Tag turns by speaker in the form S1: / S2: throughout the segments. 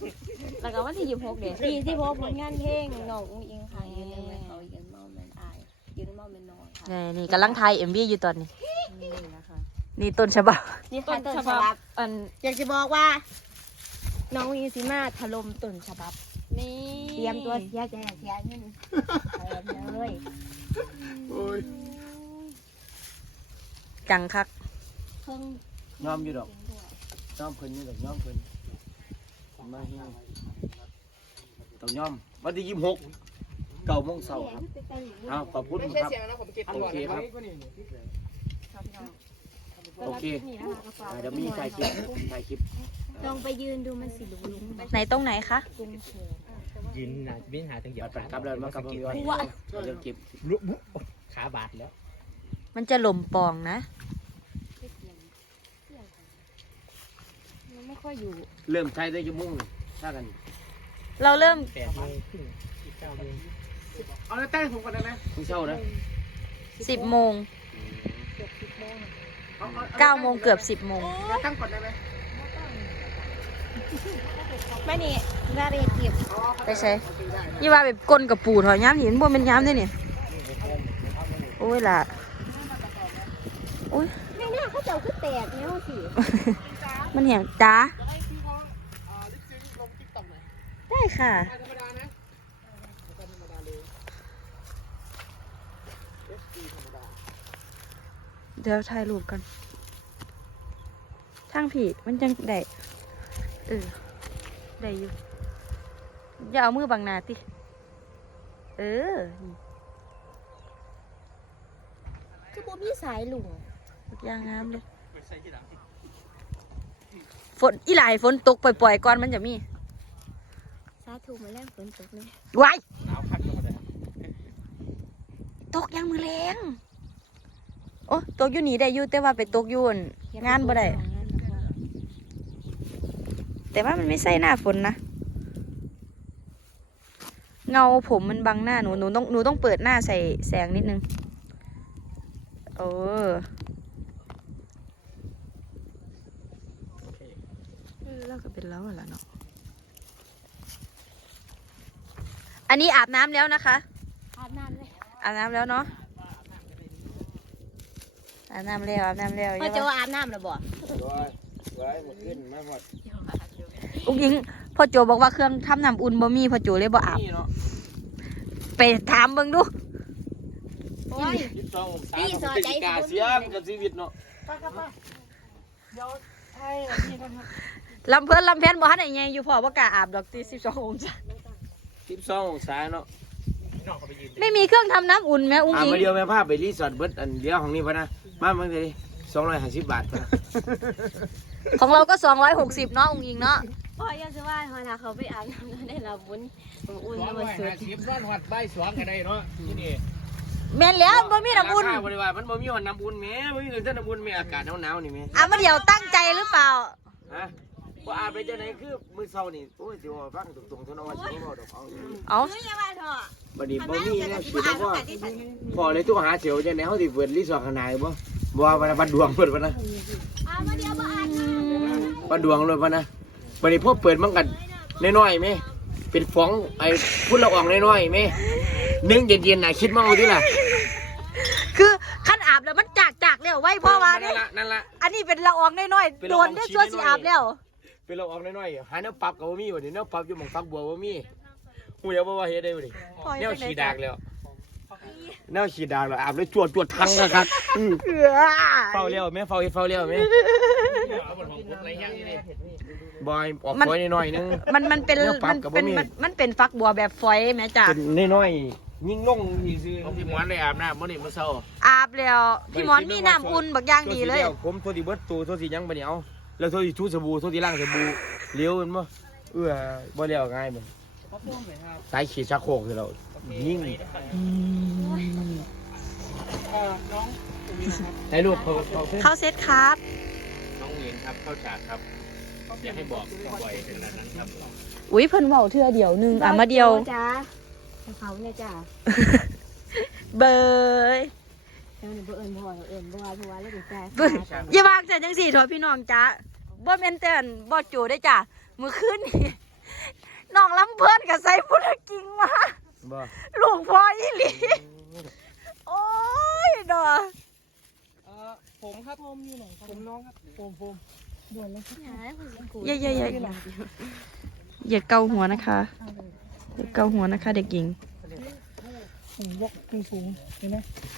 S1: แล้วก็วันที่26เด้26ผลงานเพลงน้องอุ้งอิงค่ะยืนในเขายืนเมาแม่นอายยืนเมาแม่นน้องค่ะ
S2: นี่กำลังถ่าย MV อยู่ตอนนี้
S1: นี่นะคะ
S2: นี่ต้นฉบับ
S1: นี่ค่ะต้นฉบับอยากจะบอกว่าน้องอุ้งอิงสิมาถล่มต้นฉบับนี่เตรียมตัวเสียใจเสียเงินเลย
S3: โอ้ย
S2: จังคัก
S1: เพิ่ง
S3: น้อมอยู่ดอกน้อมเพิ่นนี่ดอกน้อมเพิ่นมาเฮียต้องน้อมวันที่26 9 โมงเช้าครับอ้าวขอบคุณครับโอเคครับโอเคเดี๋ยวมีถ่ายคลิป
S1: ลองไปยืนดูมันสิลุง
S2: ไหนตรงไหนคะ
S4: ยืนนะวิ่งหาทางเดียว
S3: ครับแล้วมากับพี่ไว้เรื่องเก็บ
S4: ขาบาดแล้ว
S2: มันจะหล่มปองนะ
S1: ไม่ค่อยอยู่
S3: เริ่มใช้ได้ชั่วโมงถ้ากัน
S2: เราเริ่ม
S4: 8 โมงครึ่ง 9 โมง
S3: เอาแล้วตั้งผมก่อนได้ไหมมึงเช่านะ
S2: 10 โมง 9 โมงเกือบ 10 โมง
S3: ตั้งก่อนได้ไหม
S1: ไม่นี่นาเรเก็บ
S2: ไปใช่ยี่ว่าแบบกลนกับปูถอยย้ำหินบนเป็นย้ำด้วยนี่โอ้ยล่ะโอ้ย
S1: ไม่น่าเขาเจ้าคือแตกเนี่ยสิ
S2: มันเหี่ยงจ้าได้ค่ะเดี๋ยวถ่ายรูปกันทางผีมันจังได้ได้อยู่อย่าเอามือบังหน้าติ
S1: คือบ่มีสายลุง
S2: ทุกอย่างงามเลยฝนอีหลายฝนตกปล่อยๆก่อนมันจะมี
S1: สาธุมาแล้วฝนตกเลย
S2: ว้ายตกยังมือแรงโอ้ตกอยู่นี่ได้อยู่แต่ว่าไปตกอยู่งานบ่ได้แต่ว่ามันไม่ใช่หน้าฝนนะเงาผมมันบังหน้าหนูต้องเปิดหน้าใส่แสงนิดนึงเราก็เป็นแล้วเหรอเนาะอันนี้อาบน้ำแล้วนะคะ
S1: อาบน้ำเลย
S2: อาบน้ำแล้วเนาะอาบน้ำแล้ว
S1: พ่อโจอาบน้ำหรือบ่
S3: ไว้หมดขึ้นมาหมด
S2: อุ้งอิงพ่อโจบอกว่าเครื่องทำน้ำอุ่นบ่มีพ่อโจเลยบ่อาบไปถามเบิ่งดู
S1: พี่สอนใจ
S3: เสียงกับชีวิตเนาะ
S2: ลำเพิ่นลำแพนบ่ทันได้ไงอยู่พ่อบ่กล้าอาบดอกตี12 องศา
S3: 12 องศาเนาะ
S2: ไม่มีเครื่องทำน้ำอุ่นแม่อุ้งอิง
S3: มาเดียวแม่พาไปรีสอร์ทเบิดอันเดียวของนี่พะนะมาเมื่อกี้250 บาทพะนะ
S2: ของเราก็260เนาะอุ้งอิงเนาะ
S1: พ่อยังจะว่าพอถ้าเขาไปอาบน้ำได้รับบุญอุ่นมันสุด
S4: ร้อนหัดใบสวงกันได้เนาะที่นี่
S2: แม่นแล้วบ่มีน้ำอุ่น
S3: บริวารมันบ่มีน้ำอุ่นแม่บ่มีเงินซื้อน้ำอุ่นแม่อากาศหนาวๆนี่แม่
S2: มาเดี๋ยวตั้งใจหรือเปล่า
S3: ฮะบ่อาบไปจังได๋คือมื้อเช้านี่โอ้ยสิว่าฟังตรงๆเท่านั้นว่าสิบ่ดอก
S2: เอา
S3: บัดนี้บ่มีแนวคิดว่าพอเลยตัวหาเสียวจังได๋เฮาสิเปิดรีสอร์ทข้างหน้าบ่ว่าบัดดวงเพิ่นบ่นะ
S1: มาเดี๋ยวบ่อาบ
S3: บัดดวงเลยบ่นะบัดนี้พอเปิดมันกันน้อยๆแม่เป็นฟองไอ้พุ่นละอองน้อยๆแม่นึ่งเย็นๆน่ะคิดมาเอาดิล่ะ
S2: คือขั้นอาบแล้วมันจากแล้วไว้พ่อว่านี่
S3: นั่นล่ะ
S2: อันนี้เป็นละอองน้อยๆโดนได้ชั่วสิอาบแล้ว
S3: เป็นละอองน้อยๆหาแนวปรับก็บ่มีบัดนี้แนวปรับอยู่หม่องฟักบัวบ่มีฮู้แล้วบ่ว่าเฮ็ดได้บ่ดิแนวขี้ดากแล้วแนวขี้ดากแล้วอาบเลยจวดทังนะครับเฝ้าแล้วแม่เฝ้าเฮ็ดเฝ้าแล้วแม่บอยออกฝอยน้อยๆนึง
S2: มันเป็นฟักบัวแบบฝอยแม่จ้ะ
S3: เป็นน้อยๆยิ่งง่งนี่ซื่อพี่หมอนได้อาบน้ำมื้อนี้มื้อเช้า
S2: อาบแล้วพี่หมอนมีน้ำอุ่นบักอย่างดีเลย
S3: ผมโทษที่เบิดตู้โทษที่ยังบ่ได้เอาแล้วโทษที่ชูสบู่โทษที่ล้างสบู่เลี้ยวมันบ่บ่แล้วง่ายมันสายขีดชักโครกคือเรายิ่งให้ลูก
S2: เข้าเซตครับ
S4: น้องเองครับเข้าฉากครับอยากให้บอกบ่อยขนาดนั้นครับ
S2: อุ้ยเพิ่นเว้าเทื่อเดียวนึงมาเดียว
S1: จ้าเขาเนี่ยจ้า
S2: เบยอย่าวางใจจังสี่ถอยพี่น้องจ้าบ่แม่นแต่บ่โจได้จ้ะมื้อคืนนี่เพิ่นก็ใส่พุทธกิ่งมา
S3: บ่
S2: ลูกพ่ออีหลีโอ้ยดอ
S5: ผมครับผมอยู่ไหนครับผมน้องครับผมด่วนเลยครับ
S2: อย่าเกาหัวนะคะอย่าเกาหัวนะคะเด็กหญิง
S5: ผมยกสูงเห็นไหม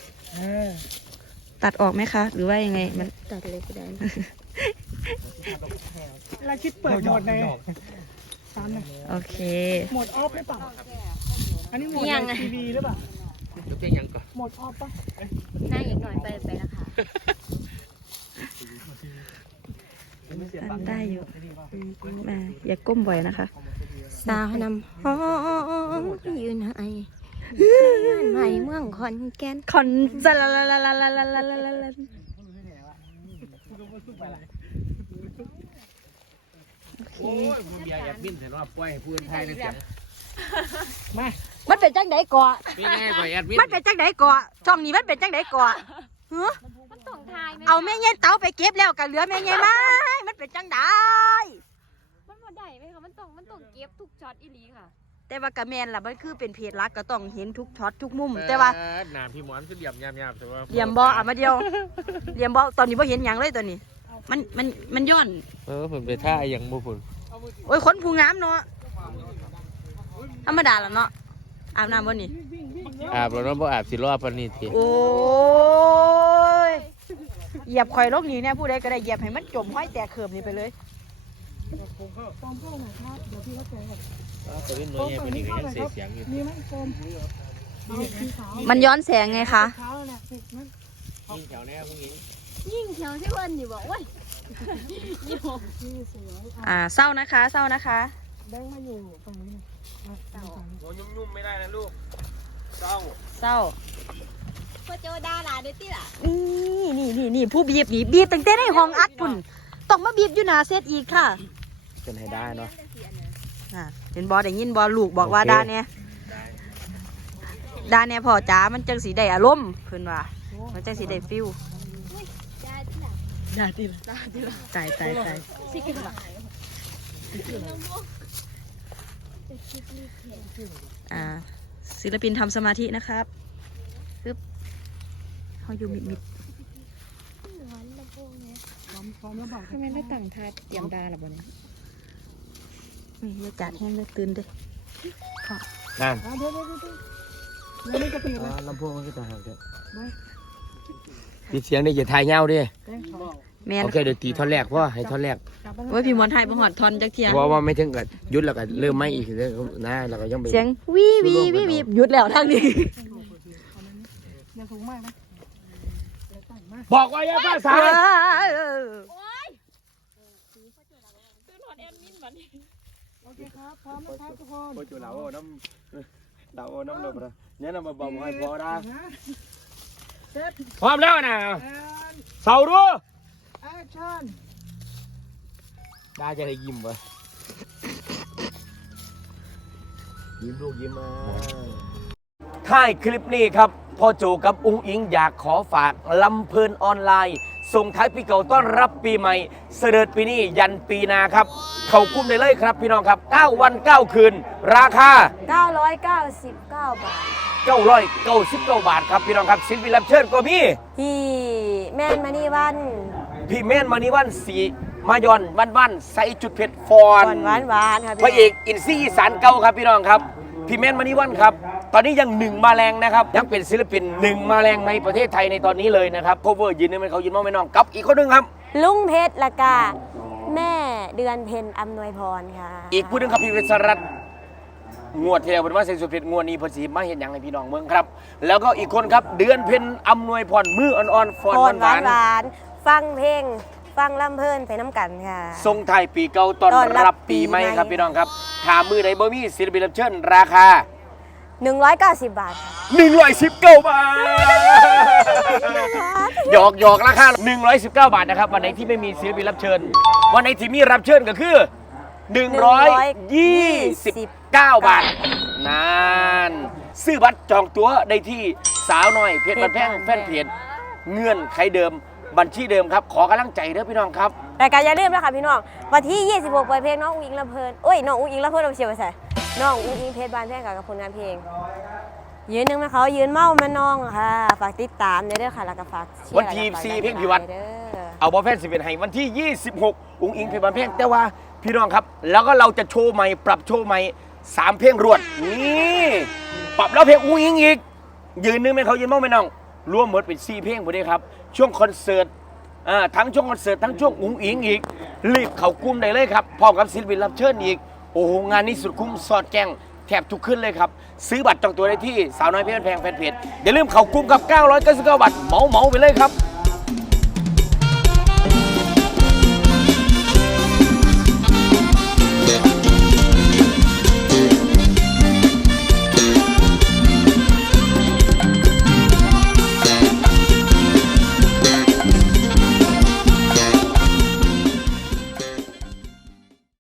S2: ตัดออกไหมคะ หรือว่ายังไงมัน
S1: ตัดเลยก็ได้
S5: เราคิดเปิดโหมดไหนตามนะ
S2: โอเค
S5: โหมดออฟหรือเปล่าอันนี้โหมดในทีวีหรือเปล่า
S4: ยกเพลงยังก่อน
S5: โหมดออฟปะ
S1: หน้าอีกหน่อยไปแล้วค่ะ
S2: ได้อยู่มาอย่าก้มบ่อยนะคะ
S1: สาวนำห้องยืนให้งานใหม่เมืองขอนแก่น
S2: คอนซาลาลาลาลาลาลาลาลาลา
S4: โอ้ยมึงเบียร์แอบบินแต่ว่าปล่อยให้พูดไทยเลยเสียง
S2: มันเป็นจังไดก่อ
S4: ไม่แน่กว่าแอดมิน
S2: มันเป็นจังไดก่อช่องนี้มันเป็นจังไดก่อเฮ้อ
S1: มันต้องทายไหม
S2: เอาแม่เงี้ยเต๋าไปเก็บแล้วกับเหลือแม่เงี้ยไหมมันเป็นจังได
S1: มันบ่ได้ไหมคะมันต้องเก็บทุกช็อตอีหลีค่ะ
S2: แต่ว่ากะแมนล่ะมันคือเป็นเพจรักก็ต้องเห็นทุกช็อตทุกมุม แต่ว่า
S4: หนาพี่หมอนคือเหลี่ยมยามๆแต่ว่า
S2: เหลี่ยมบออ่ะมาเดียวเหลี่ยมบอตอนนี้บ่เห็นหยังเลยตัวนี้ มันย้อน
S4: ผมไปท่าอย่างบุญ
S2: โอ้ยคนผู้งามเนาะธรรมดาละเนาะอาบน้ำบ่นี่
S4: อาบแล้วเนาะบ่อาบสิรอดปานนี้ที
S2: โอ้ยเหยียบข่อยลงนี่เนี่ยผู้ใดก็ได้เหยียบให้มันจมห้อยแตกเขิบนี่ไปเลย
S5: ตามเข้าหน่อยครับเดี๋ยวพี่เขาเจอกัน
S4: ตัวนี้น้อยเป็นอีกยังเสียเสียงอยู่
S5: มีไหมโฟมสีขาว
S2: มันย้อนแสงไงคะ
S5: ขาวเนี่ยติดไหม
S4: ยิ่งแถวแน่พวกนี้
S1: ยิ่งเขียวที่เพิ่นอยู่บอกว่า
S5: นี่สวย
S2: เศร้านะคะเศร้านะคะ
S5: แบงค์มาอยู่ฝั่งนี้นะฝั่งนี้
S3: หัวยุ่มๆไม่ได้นะลูกเจ้า
S2: เศร้า
S1: พ่อโจดาหลานเด้ติล่ะ
S2: นี่ผู้บีบนี่บีบตั้งแต่ในห้องอัดพุ่นต้องมาบีบอยู่หน้าเซตอีกค่ะ
S3: เป็นให้ได้เนาะ
S2: เห็นบอได้ยินบอลูกบอกว่า
S3: โอเค
S2: ดาเนี่ยพ่อจ๋ามันจังสีได้อารมณ์เพิ่นว่ามันจังสีได้ฟิล
S1: ดาที่ล่ะ
S2: ดาติละตาย
S1: สิกินล่ะ
S2: ศิลปินทำสมาธินะครับปึ๊บเขาอยู่มิด
S5: พร้อมแล้วบอก
S1: ทำไมได้ตั้งทาเตรียมดาล่ะบ่เนี่ย
S2: นี่อย่าจัดแห้งเลยตื่นเด้อ
S3: นั่น
S5: เดี๋ยวแล้วนี่จะปิดนะ
S3: ลำโพงมันก็ตายเถอะปิดเสียงได้อย่าทายเงาดิ
S5: แบงค์ขาว
S2: แมน
S3: โอเคเดี๋ยวตีท่อนแรกเพราะให้ท่อนแรก
S5: กลับไป
S2: โอ้ยพี่มอนไทยประหอดทอนจักเทีย
S3: เพราะว่าไม่ถึงกับยุดแล้วก็เริ่มไม่อีกเลยนะแล้วก็ยังไป
S2: เสียงวีหยุดแล้วทางนี้
S5: อย่าสูงมากนะอย่าต่ำมาก
S3: บอกว่าอย่าภาษา
S5: โอเคครับพร้อมนะครับทุกคน
S3: โอ้ยจุฬาโอ้น้ำดาวโอ้น้ำเลยปะเนี่ยน้ำมาบอกให้พอได้
S5: เซ็ต
S3: พร้อมแล้วนะ
S5: แอน
S3: เสารู้
S5: แอคชั่น
S3: ได้จะได้ยิ้มวะยิ้มลูกยิ้มมาท้ายคลิปนี้ครับพ่อโจกับอุ้งอิงอยากขอฝากลำเพลินออนไลน์ส่งท้ายปีเก่าต้อนรับปีใหม่เสด็จปีนี้ยันปีหนาครับ เข้ากุ้มได้เลยครับพี่น้องครับ9วัน9คืนราคา
S1: 999 บาท
S3: 999 บาทครับพี่น้องครับศิลปินรับเชิญก็มี
S1: พี่แม่นมานี่วัน
S3: พี่เมนมานิวันสีมายอนวันใส่จุดเผ็ดฟอน
S1: หวานค่ะ
S3: พระเอกอินซี่อีสานเก่าครับพี่น้องครับพี่เมนมานิวันครับตอนนี้ยังหนึ่งมาแรงนะครับยังเป็นศิลปินหนึ่งมาแรงในประเทศไทยในตอนนี้เลยนะครับโคเวอร์ยืนนี่มันเขายืนมองไม่น้องกับอีกคนหนึงครับ
S1: ลุงเพชรละกาแม่เดือนเพ็ญอำนวยพรค่ะ
S3: อีกผู้หนึงครับพี่เวสรัตน์งวดที่แล้วเป็นว่าใส่สุดเผ็ดงวดนี้เพอสีมาเห็นอย่างให้พี่น้องเมืองครับ แล้วก็อีกคนครับเดือนเพ็ญอำนวยพรมืออ่อนๆฟอน
S1: พร
S3: หวาน
S1: หวานฟังเพลงฟังลำเพลินไปน้ำกันค่ะ
S3: ๆทรงไทายปีเก่าตอน
S1: ต้อนรั
S3: รั
S1: บบ
S3: ปีใหม่
S1: ปีใหม่
S3: ครับพี่น้องครับถามมือไหนบ่มีศิลปินรับเชิญราคา
S1: 190 บาทค่ะ
S3: 119 บาท หยอกราคา 119 บาทนะครับ วันไหนที่ไม่มีศิลปินรับเชิญ วันไหนที่มีรับเชิญก็คือ 129 บาทนานซื้อบัตรจองตั๋วได้ที่สาวน้อยเพจบันแพงแฟนเพจเงื่อนไขเดิมบัญชีเดิมครับ ขอกำลังใจเด้อพี่น้องครับ
S1: รายการอย่าลืมนะคะพี่น้องวันที่ 26 เปิดเพลงน้องอุ้งอิงลำเพลินน้องอุ้งอิงลำเพลินเอาไปเชียร์ไปใส่น้องอุ้งอิงเพชรบานแท่งกับผลงานเพลงยืนหนึ่งนะเขายืนเมามาน้องค่ะฝากติดตามเด้อค่ะแล้วก็ฝากเชียร์
S3: วันที่4เพลงพิวัตร
S1: เด้อ
S3: เอาบอลแฟนสิเป็นให้วันที่ 26 อุ้งอิงเพลงบานเพลงแต่ว่าพี่น้องครับ แล้วก็เราจะโชว์ใหม่ปรับโชว์ใหม่3เพลงรวดนี่ปรับแล้วเพลงอุ้งอิงอีกยืนนึงไหมเขายืนมั่งไหมน้องรวมหมดเป็น4เพลงหมดเลยครับช่วงคอนเสิร์ตทั้งช่วงคอนเสิร์ตทั้งช่วงอุ้งอิงอีกรีบเข้ากลุ่มได้เลยครับพร้อมกับศิลปินรับเชิญอีกโอ้โหงานนี้สุดคุ้มสอดแกงแทบทุกขึ้นเลยครับซื้อบัตรจองตัวได้ที่สาวน้อยเพชรแพงแฟนเพจอย่าลืมเข้ากลุ่มกับ999 บาทเหมาไปเลยครับ